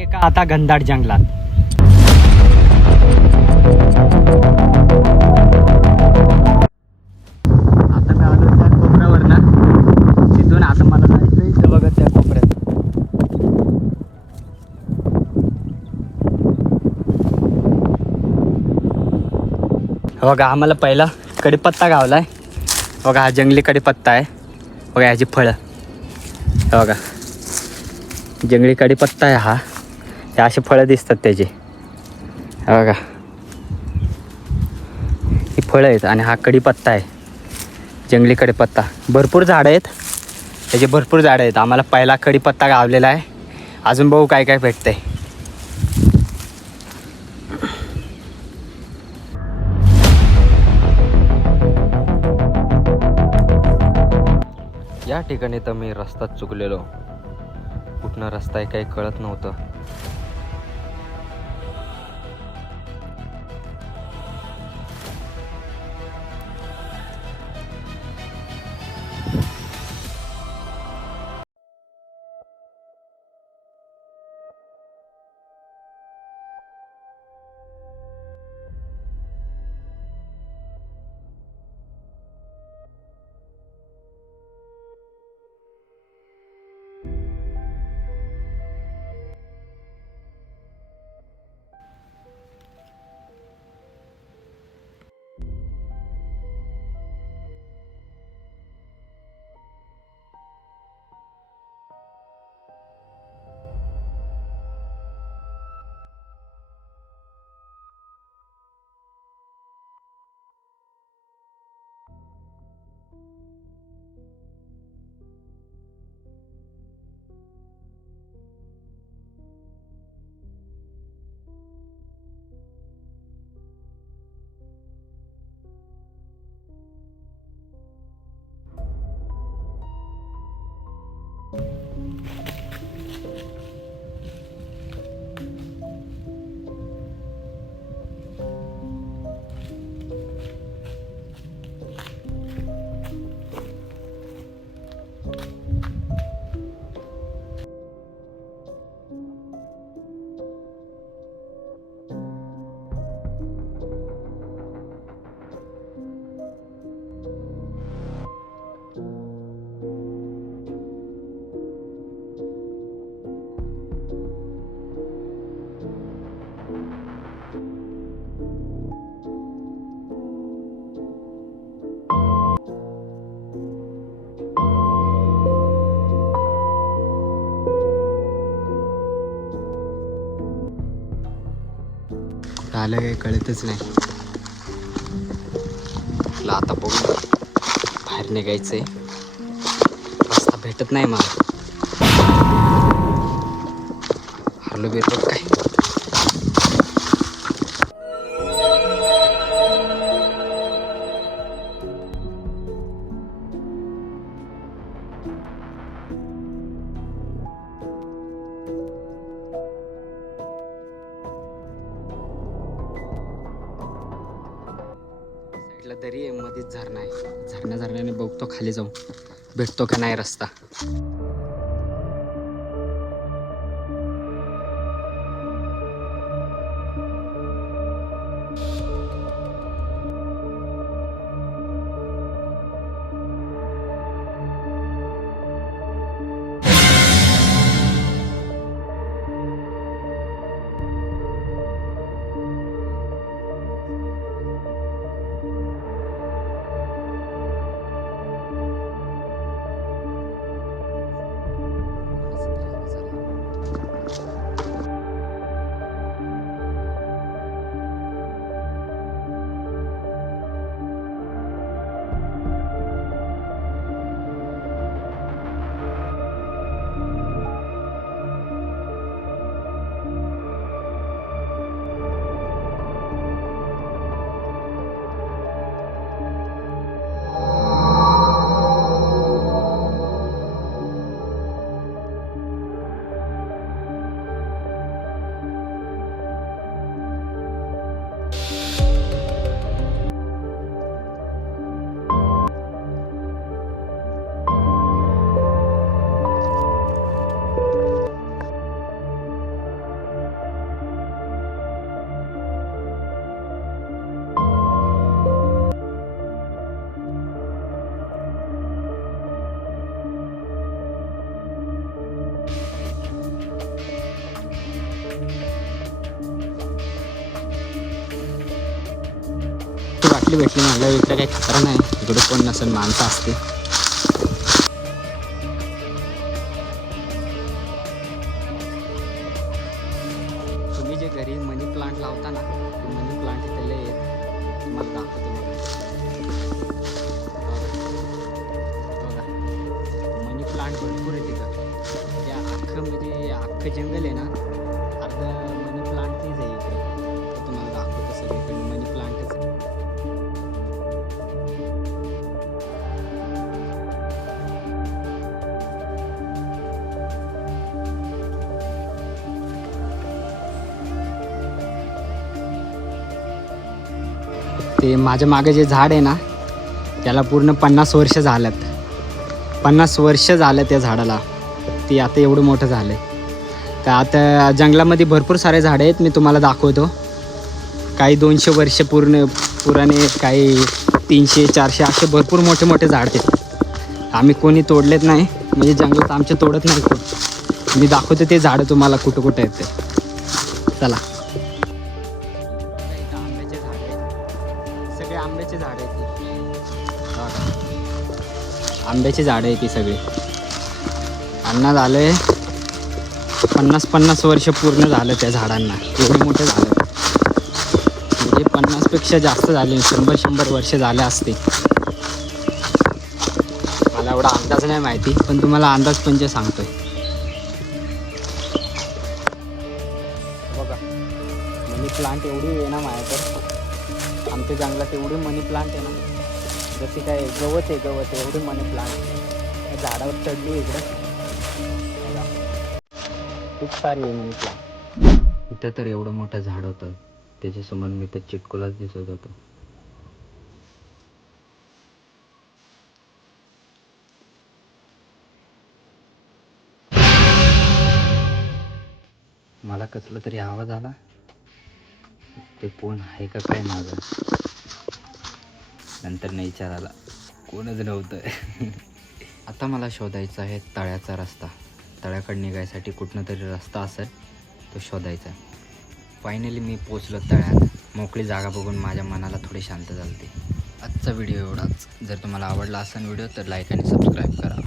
एका आता घनदाट जंगलात. आता मी आलो त्या कोपऱ्यावर ना, तिथून आता मला जायचं इथे बघा त्या कोपऱ्यात. बघा आम्हाला पहिला कडीपत्ता गावलाय. बघा हा जंगली कडीपत्ता आहे. बघा ह्याची फळं बघा, जंगली कडीपत्ता आहे हा. हे असे फळं दिसतात त्याचे बघा, ही फळं आहेत आणि हा कडीपत्ता आहे, जंगली कडीपत्ता. भरपूर झाडं आहेत त्याचे, भरपूर झाडं आहेत. आम्हाला पहिला कडीपत्ता गावलेला आहे. अजून बघू काय काय भेटतंय. या ठिकाणी तर मी रस्ताच चुकलेलो. कुठनं रस्ता आहे काही कळत नव्हतं. आलं काही कळतच नाही. म्हटलं आता बघू, बाहेर निघायचंय. रस्ता भेटत नाही मला. हरलो बिरलो काय. दरी आहे, मध्येच झरणा आहे. झरण्याने बघतो खाली जाऊन भेटतो का नाही रस्ता. कुठली भेटली म्हणलं इकडे काही खतरा नाही, इकडे कोण नसेल माणसं असते. तुम्ही जे घरी मनी प्लांट लावता ना, ते मनी प्लांट त्याला तुम्हाला दाखवतो बघा. मनी प्लांट भरपूर आहे तिथं. त्या अख्खं जंगल आहे ना, अर्धा मनी प्लांटच आहे इकडे. ते तुम्हाला दाखवतो सगळीकडे मनी प्लांटच आहे. ते माझ्या मागे जे झाड आहे ना, त्याला पूर्ण 50 वर्ष झाल्यात. 50 वर्ष झालं त्या झाडाला. ते आता एवढं मोठं झालं आहे. तर आता जंगलामध्ये भरपूर सारे झाडं आहेत, मी तुम्हाला दाखवतो. काही 200 वर्ष पुराणे, काही 300-400 असे भरपूर मोठे मोठे झाड आहेत. आम्ही कोणी तोडलेत नाही, म्हणजे जंगलात आमच्या तोडत नाही कोण. मी दाखवतो ते झाडं तुम्हाला कुठं कुठं आहेत ते. चला. सगळे आंब्याचे झाड आहेत. आंब्याची झाडं आहेत ती सगळी. अन्ना झालंय 50 वर्ष पूर्ण झालं त्या झाडांना. एवढे मोठे झालं म्हणजे 50पेक्षा जास्त झाले. 100 वर्ष झाले असते. मला एवढा अंदाज नाही माहिती, पण तुम्हाला अंदाज पण सांगतोय. बघा मनी प्लांट एवढी आहे ना माझ्याकडे. आमच्या जंगलात एवढी मनी प्लांट आहे ना, जसे काय गवत आहे एवढी मनी प्लांट झाडावर चढली इकडं. खूप सारी आहे मनी प्लांट. इथं तर एवढं मोठं झाड होतं, त्याच्यासमोर मी तर चिटकुलाच दिसत होतो. मला कसला तरी आवाज आला. ते कोण आहे का काय माझं, नंतर नाही विचारायला कोणच नव्हतं. आता मला शोधायचा आहे तळ्याचा रस्ता. तळ्याकडे निघायसाठी कुठनं तरी रस्ता असेल, तो शोधायचा. फायनली मी पोचलो तळ्यात. मोकळी जागा बघून माझ्या मनाला थोडी शांत झाली. आजचा व्हिडिओ एवढाच. जर तुम्हाला आवडला असेल व्हिडिओ तर लाईक आणि सबस्क्राईब करा.